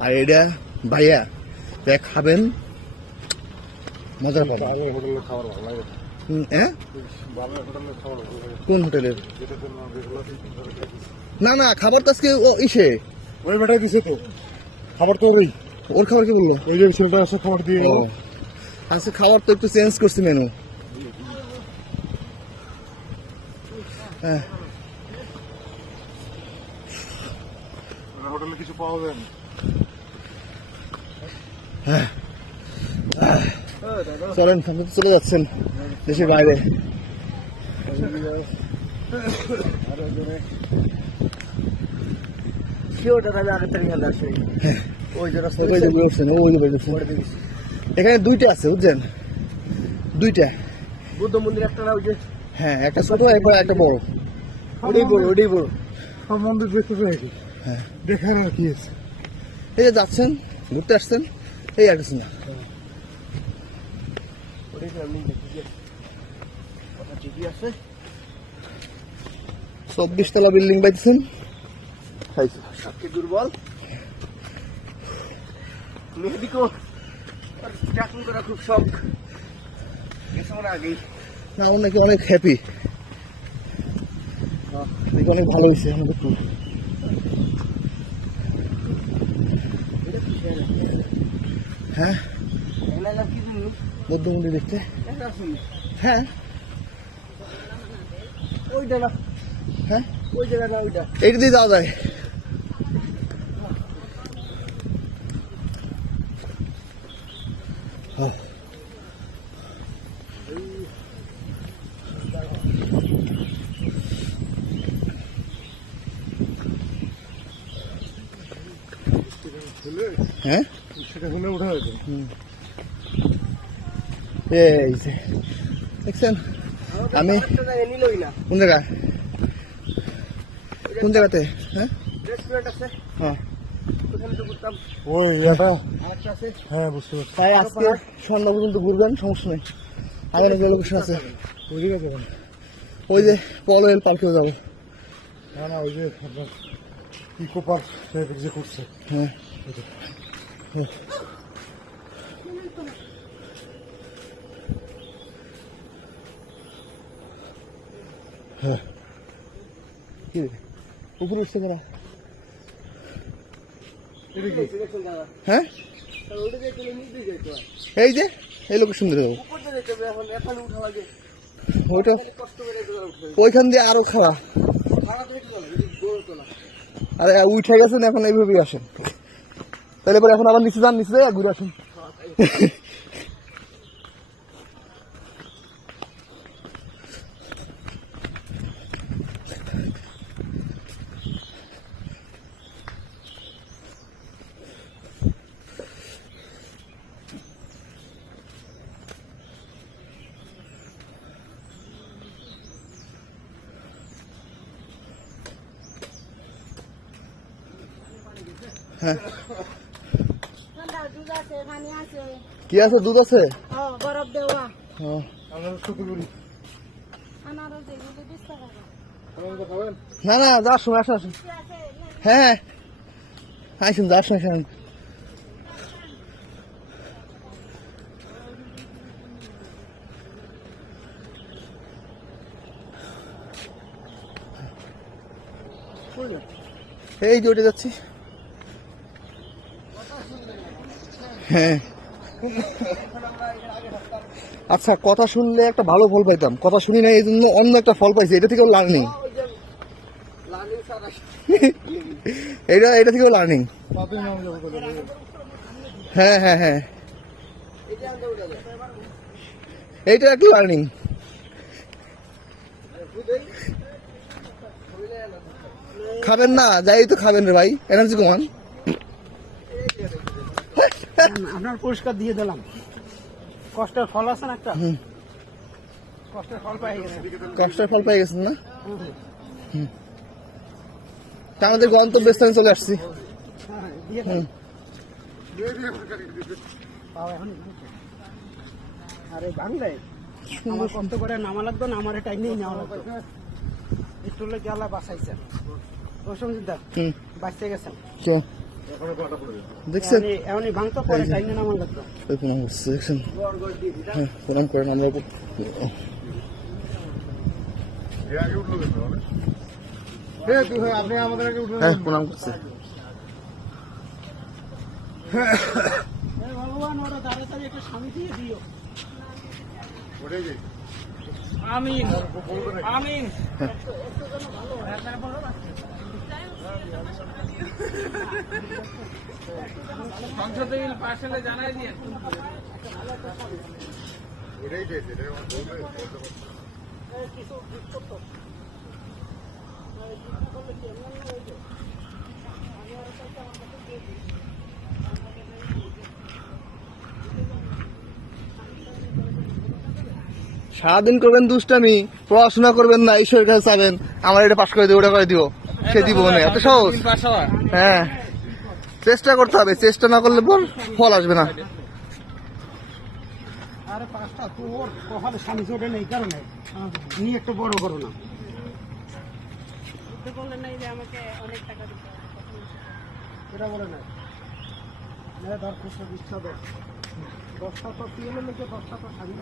আর এটা ভাইয়া খাবেন? মজা পাবেন খাবার ভালো লাগে। হুম, হ্যাঁ? কোন হোটেলের না না খাবার তো আজকে ও ইসে। ওই বেটাই দিছে তো। খাবার তো ওই ওর খাবার কি বলল? ওই যে ছেলেটা আসে খাবার দিয়ে। আজকে খাবার তো একটু চেঞ্জ করছি মেনু। হ্যাঁ। হোটেলে কিছু পাওয়া যায় না। চলেন আপনি তো চলে যাচ্ছেন। দেশের বাইরে। এখানে দুইটা আছে বুঝছেন? দুইটা। বুদ্ধ মন্দির একটা না ওই যে? হ্যাঁ একটা ছোট একবার একটা বড়। ওটাই বড় ওটাই বড়। সব মন্দির দেখতে চাই হ্যাঁ। দেখার আর কি আছে? এই যে যাচ্ছেন ঘুরতে আসছেন এই আর কিছু না চব্বিশ তলা বিল্ডিং পাইতেছেন। সাক্ষী দুর্বল। মেহেদিকো চাকরি করা খুব শখ। আগেই। না অনেক হ্যাপি অনেক ভালো হয়েছে আমাদের ট্যুর হ্যাঁ? এলাকা কি জানি বৌদ্ধ মন্দির দেখতে? হ্যাঁ। ওইটা না হ্যাঁ? ওই জায়গা না ওইটা এইটা দিয়ে আহ। হ্যাঁ? এই যে দেখছেন? আমি একটা কোন জায়গায় কোন জায়গাতে? হ্যাঁ? হ্যাঁ। ওই এটা হ্যাঁ বুঝতে পারছি। তাই আজকে সন্ধ্যা পর্যন্ত ঘুরবেন সমস্যা নেই। আগে নাকি লোকেশন আছে। ওই যে পলো এল পার্কেও যাব। না না ওই যে আপনার ইকো পার্ক যে করছে। হ্যাঁ। হ্যাঁ কি? উপরে উঠছে কারা হ্যাঁ হয় এই যে এই উঠা লাগে ওইটা ওইখান দিয়ে আরও তোলা আরে উঠে গেছেন এখন এইভাবেই আসেন তাহলে পরে এখন আবার নিচে যান নিচে যাই ঘুরে আসুন। হ্যাঁ। আছে পানি আছে। কি আছে? দুধ আছে? বরফ দেওয়া। করি আনারস এগুলো টাকা না না যাওয়ার সময় আসুন আসুন। হ্যাঁ আসুন যাওয়ার সময় আসুন এই যে ওটা যাচ্ছি। হ্যাঁ। আচ্ছা কথা শুনলে একটা ভালো ফল পাইতাম। কথা শুনি না এই জন্য অন্য একটা ফল পাইছি, এটা থেকেও লার্নিং এটা এটা থেকেও লার্নিং হ্যাঁ হ্যাঁ হ্যাঁ। এইটা একটা লার্নিং খাবেন না, যাই তো খাবেন রে ভাই। এনার্জি কমান। আপনার পুরস্কার দিয়ে দিলাম। কষ্টের ফল আছে না একটা? হুম। কষ্টের ফল পাই গেছে। কষ্টের ফল পেয়ে গেছেন না। তা আমাদের গন্তব্যস্থানে চলে আসছি। আরে বাংলায় আমার কষ্ট করে নামা লাগবে না আমার টাইম নেই নেওয়া লাগবে একটু গেলা বাঁচাইছে প্রসঙ্গিতা হুম। বাঁচতে গেছেন। দেখছেন? প্রণাম করছে দেখছেন? হ্যাঁ প্রণাম করেন আমরা হ্যাঁ প্রণাম করছে। ভগবান ওরা তাড়াতাড়ি একটা স্বামী দিয়ে দিও। ওটাই যে। আমিন আমিন সংসদে বিল জানাই দিয়ে ওটাই যে, যেটা আমার বলবে, বলতে পারছি। সারাদিন করবেন দুষ্টামি পড়াশোনা করবেন না ঈশ্বরের কাছে চাবেন। আমার এটা পাশ করে দিও ওটা করে দিও। সে দিব না এত সহজ। হ্যাঁ। চেষ্টা করতে হবে চেষ্টা না করলে বল ফল আসবে না। আরে পাঁচটা তোর কপালে স্বামী চোটে নেই কারণে নিয়ে একটু বড় করো না। বললেন নাই যে আমাকে অনেক টাকা দিতে এটা বলে না। ধর খুশি দশটা তো এলে দশটা তো স্বামী।